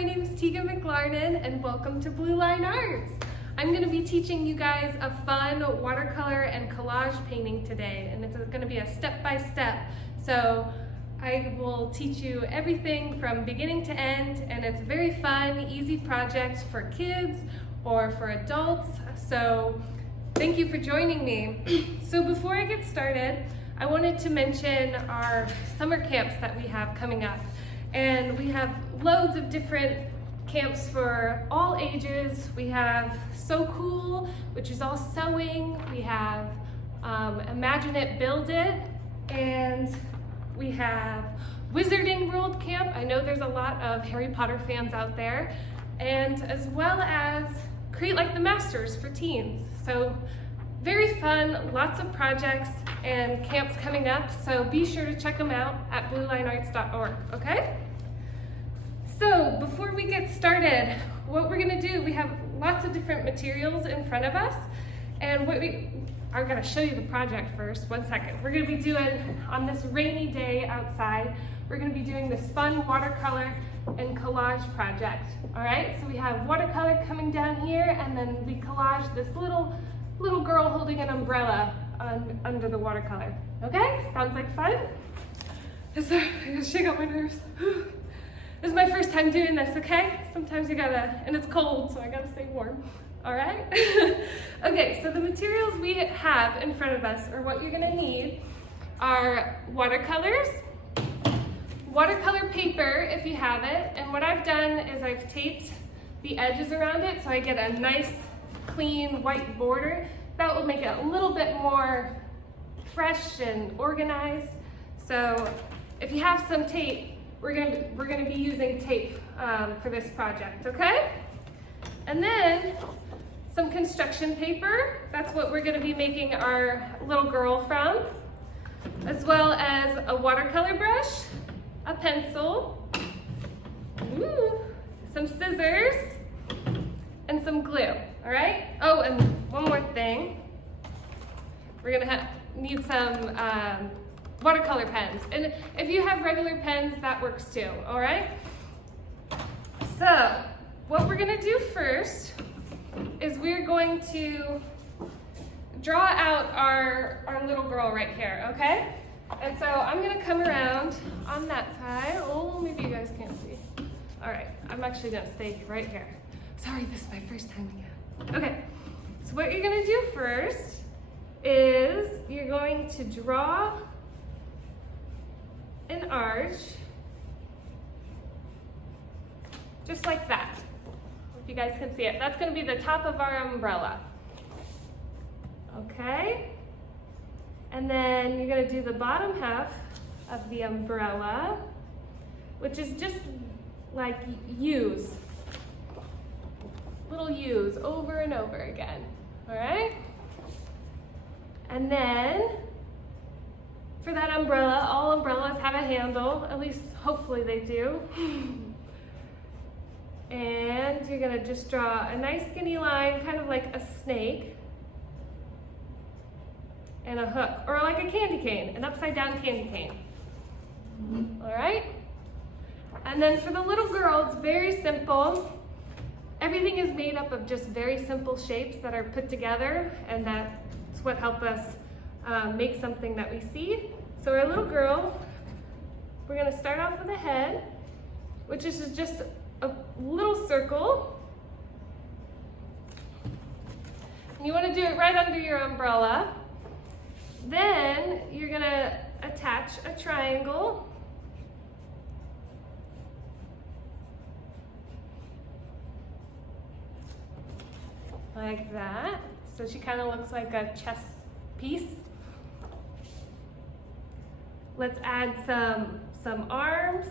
my name is Teagan McLarnan and welcome to Blue Line Arts. I'm going to be teaching you guys a fun watercolor and collage painting today, and it's going to be a step-by-step. So I will teach you everything from beginning to end, and it's a very fun, easy project for kids or for adults. So thank you for joining me. So before I get started, I wanted to mention our summer camps that we have coming up. And we have loads of different camps for all ages. We have So Cool, which is all sewing. We have Imagine It, Build It. And we have Wizarding World Camp. I know there's a lot of Harry Potter fans out there. And as well as Create Like the Masters for teens. So very fun, lots of projects and camps coming up, so be sure to check them out at bluelinearts.org, okay? So before we get started, what we're gonna do, we have lots of different materials in front of us, and I'm gonna show you the project first, one second. We're gonna be doing, on this rainy day outside, we're gonna be doing this fun watercolor and collage project, all right? So we have watercolor coming down here, and then we collage this little girl holding an umbrella under the watercolor. Okay? Sounds like fun? I gotta shake out my nerves. This is my first time doing this, okay? Sometimes you gotta, and it's cold, so I gotta stay warm. All right? Okay, so the materials we have in front of us, or what you're gonna need, are watercolors, watercolor paper if you have it, and what I've done is I've taped the edges around it so I get a nice clean white border. That will make it a little bit more fresh and organized. So if you have some tape, we're gonna be using tape for this project, okay? And then some construction paper. That's what we're gonna be making our little girl from, as well as a watercolor brush, a pencil, some scissors, and some glue, all right? Oh, and one more thing. We're gonna need some watercolor pens. And if you have regular pens, that works too, all right? So, what we're gonna do first is we're going to draw out our little girl right here, okay? And so I'm gonna come around on that side. Oh, maybe you guys can't see. All right, I'm actually gonna stay right here. Sorry, this is my first time again. Okay, so what you're gonna do first is you're going to draw an arch, just like that. If you guys can see it, that's gonna be the top of our umbrella. Okay, and then you're gonna do the bottom half of the umbrella, which is just like U's. Little U's over and over again, all right? And then for that umbrella, all umbrellas have a handle, at least hopefully they do. And you're gonna just draw a nice skinny line, kind of like a snake, and a hook, or like a candy cane, an upside down candy cane. All right? And then for the little girl, it's very simple. Everything is made up of just very simple shapes that are put together, and that's what helps us make something that we see. So our little girl, we're gonna start off with a head, which is just a little circle. And you wanna do it right under your umbrella. Then you're gonna attach a triangle. Like that. So she kind of looks like a chess piece. Let's add some arms.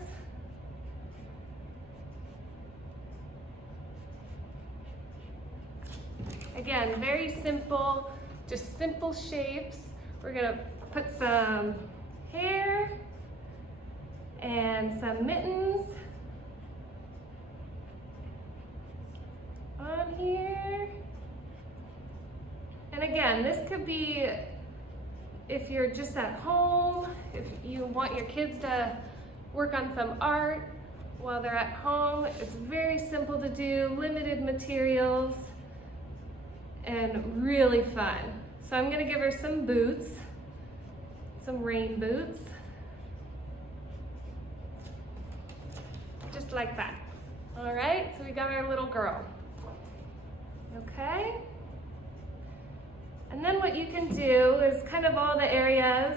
Again, very simple, just simple shapes. We're gonna put some hair and some mittens on here. And again, this could be if you're just at home, if you want your kids to work on some art, while they're at home. It's very simple to do, limited materials, and really fun. So I'm gonna give her some boots, some rain boots, just like that. All right, so we got our little girl. Okay? And then what you can do is kind of all the areas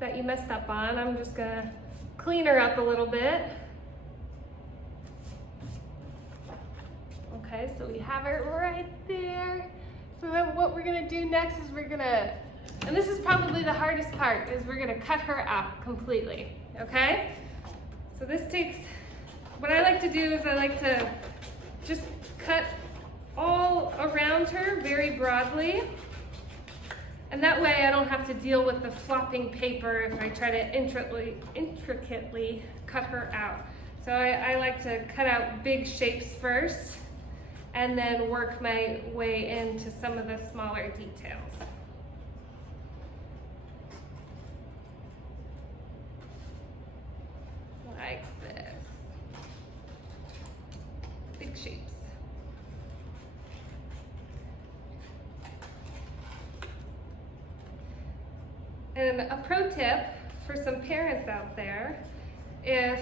that you messed up on. I'm just gonna clean her up a little bit. Okay, so we have her right there. So then what we're gonna do next is and this is probably the hardest part, is we're gonna cut her out completely, okay? So this takes, what I like to do is I like to just cut all around her very broadly. And that way I don't have to deal with the flopping paper if I try to intricately cut her out. So I like to cut out big shapes first and then work my way into some of the smaller details. Like this. Big shapes. And a pro tip for some parents out there, if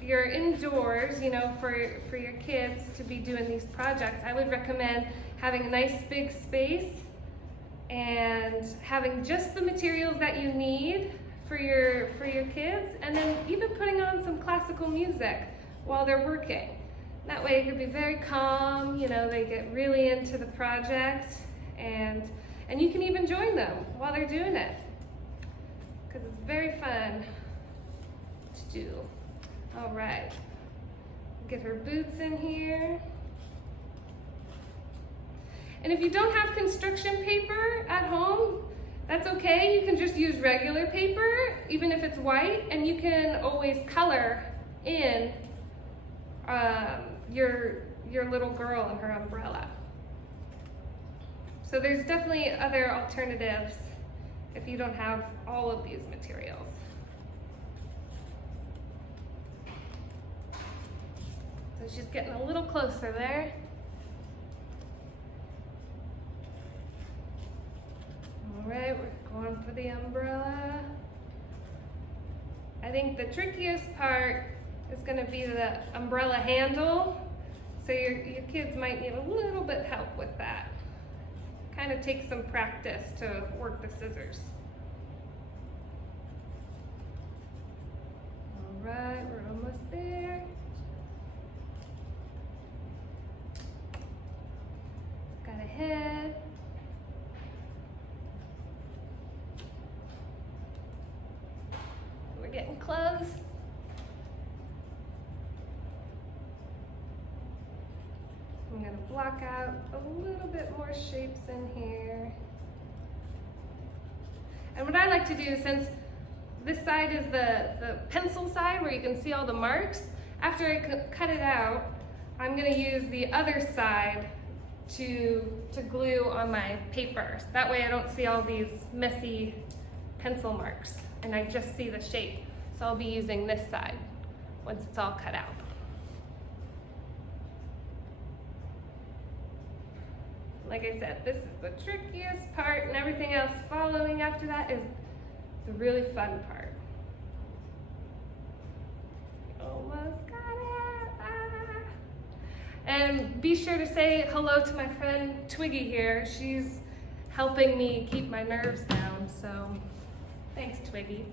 you're indoors, you know, for your kids to be doing these projects, I would recommend having a nice big space and having just the materials that you need for your kids, and then even putting on some classical music while they're working. That way it could be very calm, you know, they get really into the project, and you can even join them while they're doing it, because it's very fun to do. All right, get her boots in here. And if you don't have construction paper at home, that's okay. You can just use regular paper, even if it's white, and you can always color in your little girl and her umbrella. So there's definitely other alternatives if you don't have all of these materials. So she's getting a little closer there. All right, we're going for the umbrella. I think the trickiest part is going to be the umbrella handle. So your kids might need a little bit help with that. Kind of takes some practice to work the scissors. All right, we're almost there. Got a head. We're getting close. I'm going to block out a little bit more shapes in here. And what I like to do, since this side is the pencil side where you can see all the marks, after I cut it out, I'm going to use the other side to glue on my paper. So that way I don't see all these messy pencil marks and I just see the shape. So I'll be using this side once it's all cut out. Like I said, this is the trickiest part, and everything else following after that is the really fun part. Almost got it. Ah. And be sure to say hello to my friend Twiggy here. She's helping me keep my nerves down, so thanks, Twiggy.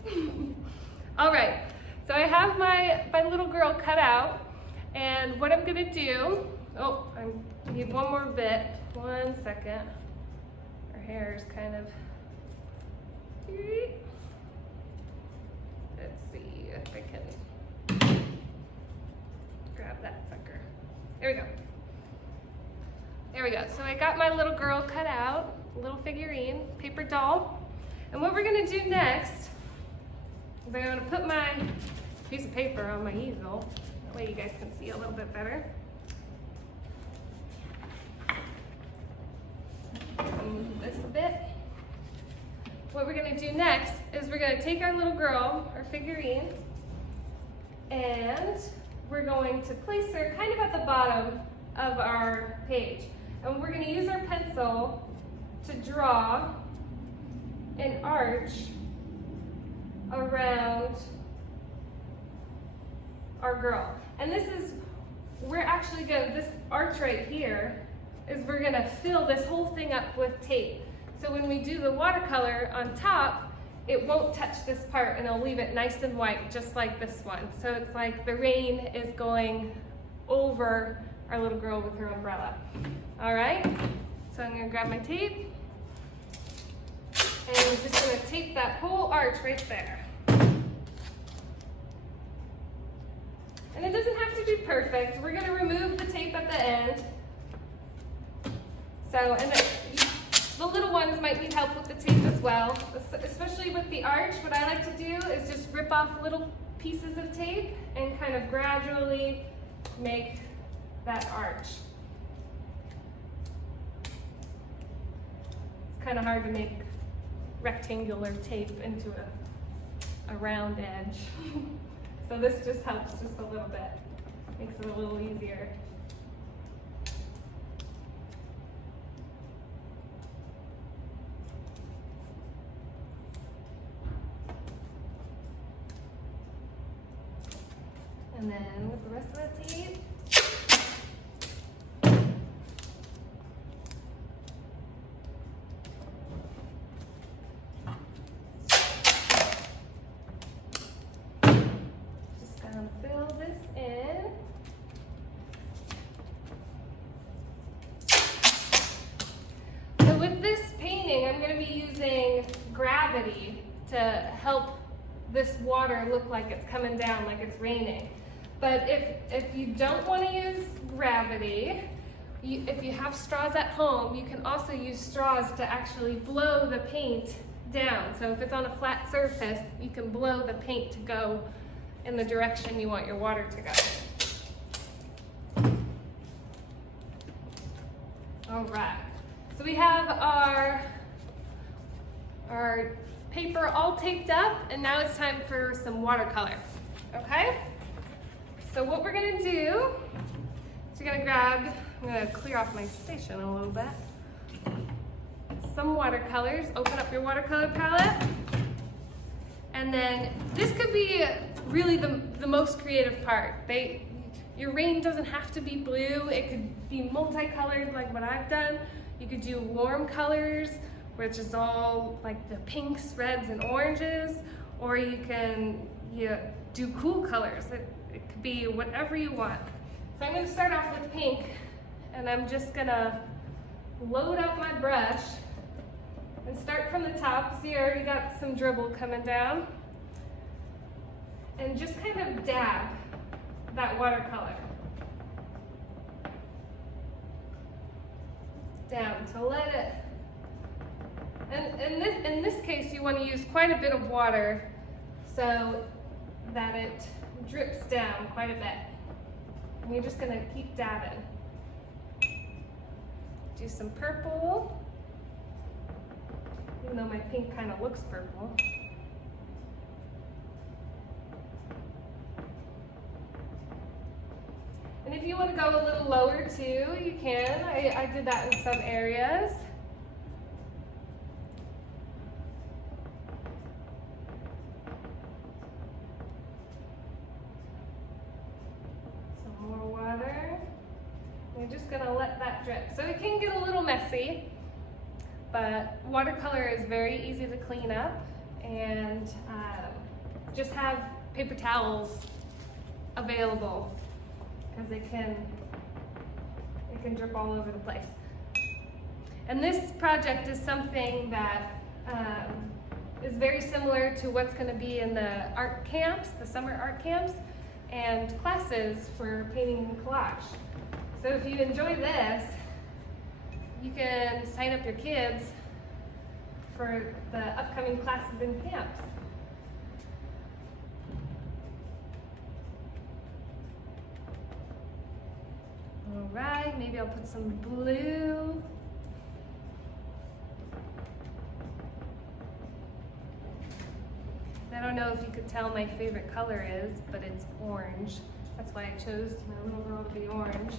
All right, so I have my little girl cut out, and what I'm gonna do, I need one more bit. 1 second. Her hair is kind of, let's see if I can grab that sucker. There we go. There we go. So I got my little girl cut out, little figurine, paper doll. And what we're gonna do next is I'm gonna put my piece of paper on my easel. That way you guys can see a little bit better. Move this a bit. What we're gonna do next is we're gonna take our little girl, our figurine, And we're going to place her kind of at the bottom of our page. And we're going to use our pencil to draw an arch around our girl. And this arch right here is we're going to fill this whole thing up with tape. So when we do the watercolor on top, it won't touch this part and it'll leave it nice and white, just like this one. So it's like the rain is going over our little girl with her umbrella. All right, so I'm gonna grab my tape and I'm just gonna tape that whole arch right there. And it doesn't have to be perfect. We're gonna remove the tape at the end. And the little ones might need help with the tape as well, especially with the arch. What I like to do is just rip off little pieces of tape and kind of gradually make that arch. It's kind of hard to make rectangular tape into a round edge. So this just helps just a little bit, makes it a little easier. And then with the rest of the tape, just gonna fill this in. So with this painting, I'm gonna be using gravity to help this water look like it's coming down, like it's raining. But if you don't want to use gravity, if you have straws at home, you can also use straws to actually blow the paint down. So if it's on a flat surface, you can blow the paint to go in the direction you want your water to go. All right, so we have our paper all taped up, and now it's time for some watercolor, okay? So what we're gonna do is you're gonna grab, I'm gonna clear off my station a little bit, some watercolors, open up your watercolor palette, and then this could be really the most creative part. Your rain doesn't have to be blue, it could be multicolored like what I've done. You could do warm colors, which is all like the pinks, reds, and oranges, or you can do cool colors. It could be whatever you want. So I'm gonna start off with pink, and I'm just gonna load up my brush and start from the top. See, I already got some dribble coming down. And just kind of dab that watercolor down to let it, and in this case you want to use quite a bit of water so that it drips down quite a bit. And you're just going to keep dabbing. Do some purple, even though my pink kind of looks purple. And if you want to go a little lower too, you can. I did that in some areas. Some more water. You're just going to let that drip. So it can get a little messy, but watercolor is very easy to clean up, and just have paper towels available, because it can drip all over the place. And this project is something that is very similar to what's going to be in the art camps, the summer art camps, and classes for painting and collage. So if you enjoy this, you can sign up your kids for the upcoming classes and camps. All right, maybe I'll put some blue. Then don't know if you could tell my favorite color is, but it's orange. That's why I chose my little girl to be orange.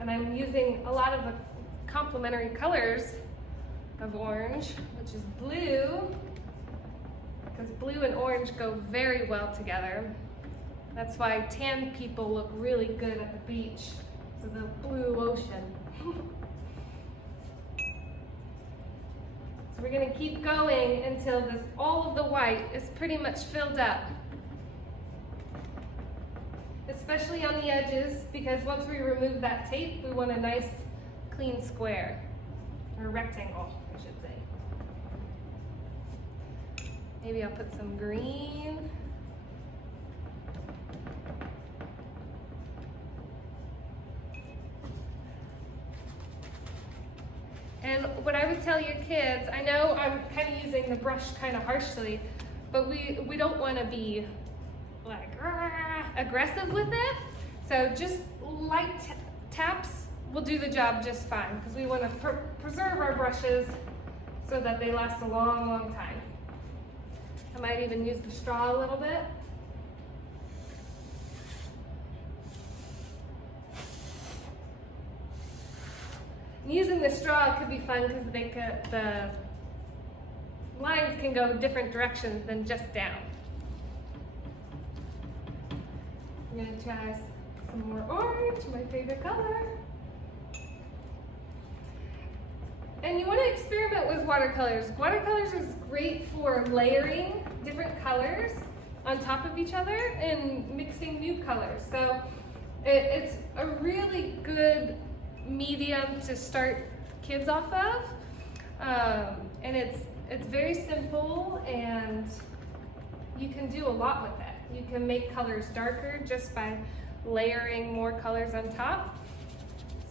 And I'm using a lot of the complementary colors of orange, which is blue, because blue and orange go very well together. That's why tan people look really good at the beach, to the blue ocean. So we're gonna keep going until all of the white is pretty much filled up. Especially on the edges, because once we remove that tape, we want a nice clean square, or rectangle, I should say. Maybe I'll put some green. And what I would tell your kids, I know I'm kind of using the brush kind of harshly, but we don't want to be like aggressive with it. So just light taps will do the job just fine, because we want to preserve our brushes so that they last a long, long time. I might even use the straw a little bit. Using the straw could be fun because the lines can go different directions than just down. I'm going to try some more orange, my favorite color. And you want to experiment with watercolors. Watercolors is great for layering different colors on top of each other and mixing new colors. So it's a really good medium to start kids off of, and it's very simple, and you can do a lot with it. You can make colors darker just by layering more colors on top.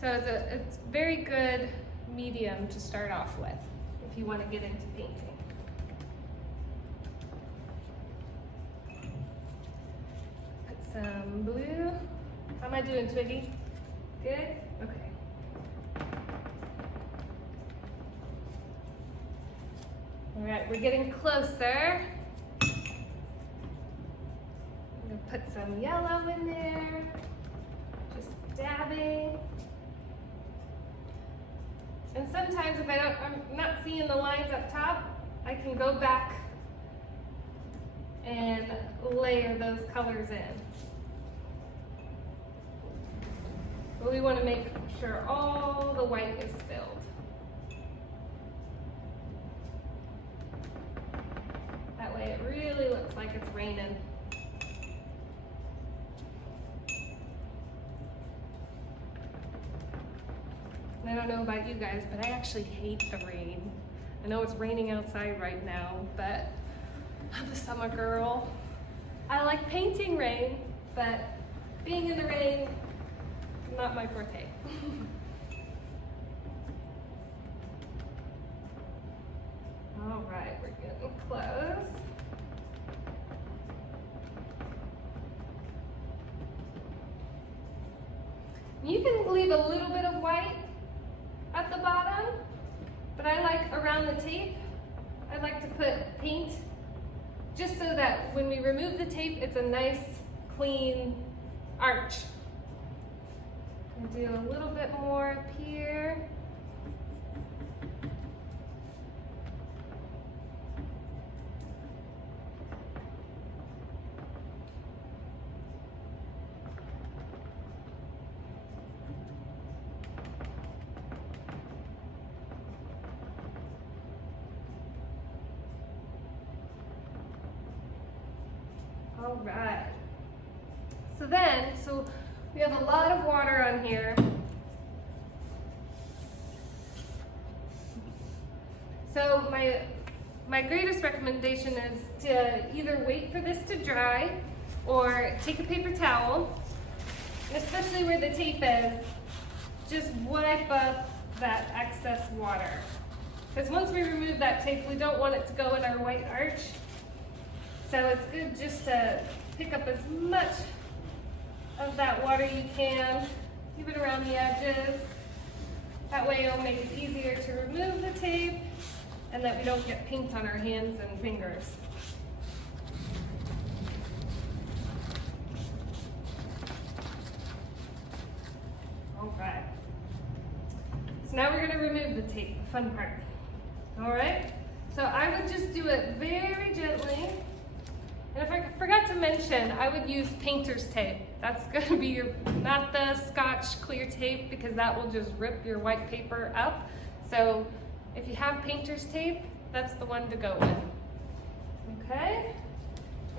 So it's a very good medium to start off with if you want to get into painting. Put some blue. How am I doing, Twiggy? Good? Okay. All right, we're getting closer. I'm gonna put some yellow in there, just dabbing. And sometimes if I'm not seeing the lines up top, I can go back and layer those colors in. But we want to make sure all the white is filled. That way it really looks like it's raining. And I don't know about you guys, but I actually hate the rain. I know it's raining outside right now, but I'm a summer girl. I like painting rain, but being in the rain, not my forte. All right, we're getting close. You can leave a little bit of white at the bottom, but I like around the tape, I like to put paint just so that when we remove the tape, it's a nice, clean arch. I'll do a little bit more up here. All right. So we have a lot of water on here. So my greatest recommendation is to either wait for this to dry or take a paper towel, and especially where the tape is, just wipe up that excess water. Because once we remove that tape, we don't want it to go in our white arch. So it's good just to pick up as much of that water you can. Keep it around the edges. That way it'll make it easier to remove the tape and that we don't get paint on our hands and fingers. Alright. So now we're going to remove the tape, the fun part. Alright? So I would just do it very gently. And if I forgot to mention, I would use painter's tape. That's going to be not the Scotch clear tape, because that will just rip your white paper up. So if you have painter's tape, that's the one to go with. Okay?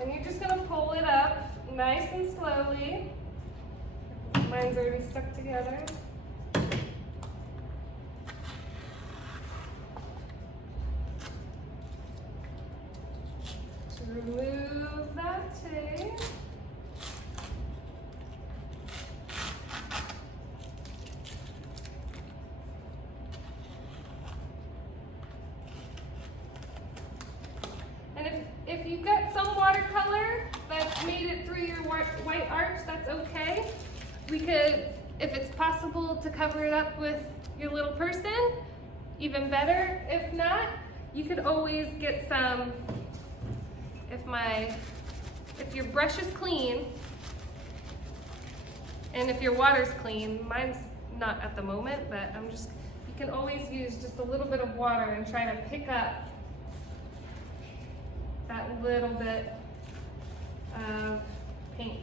And you're just going to pull it up nice and slowly. Mine's already stuck together. Remove that tape. And if you've got some watercolor that's made it through your white arch, that's okay. We could, if it's possible to cover it up with your little person, even better. If not, you could always get some. If your brush is clean, and if your water's clean, mine's not at the moment, but you can always use just a little bit of water and try to pick up that little bit of paint.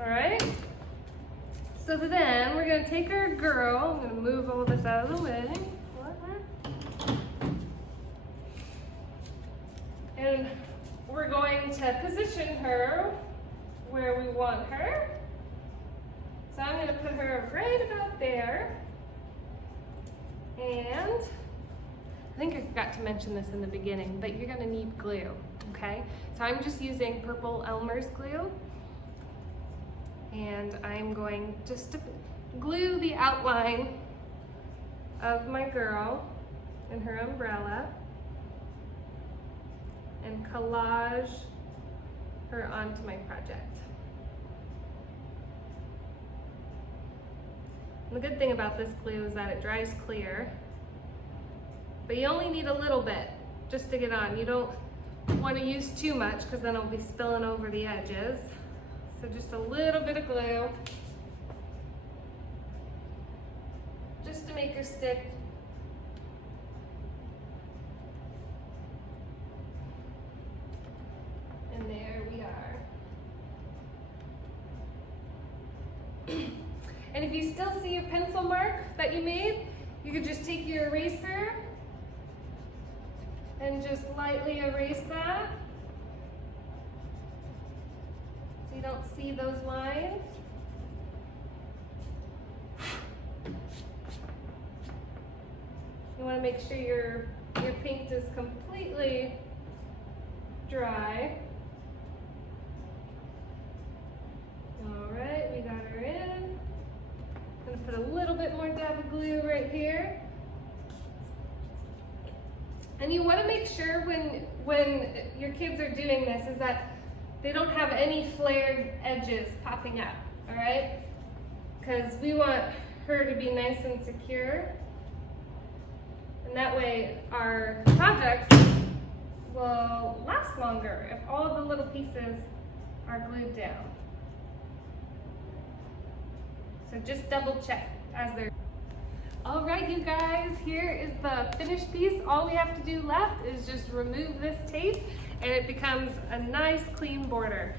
All right, so then we're gonna take our girl, I'm gonna move all this out of the way. And we're going to position her where we want her. So I'm going to put her right about there. And I think I forgot to mention this in the beginning, but you're going to need glue, okay? So I'm just using purple Elmer's glue. And I'm going just to glue the outline of my girl and her umbrella, and collage her onto my project. And the good thing about this glue is that it dries clear, but you only need a little bit just to get on. You don't want to use too much because then it'll be spilling over the edges. So just a little bit of glue, just to make her stick. And there we are. And if you still see your pencil mark that you made, you could just take your eraser and just lightly erase that so you don't see those lines. You want to make sure your paint is completely dry. Alright, we got her in. I'm going to put a little bit more dab of glue right here. And you want to make sure when your kids are doing this is that they don't have any flared edges popping up, alright? Because we want her to be nice and secure. And that way our project will last longer if all the little pieces are glued down. So just double check as they're. All right, you guys, here is the finished piece. All we have to do left is just remove this tape and it becomes a nice clean border.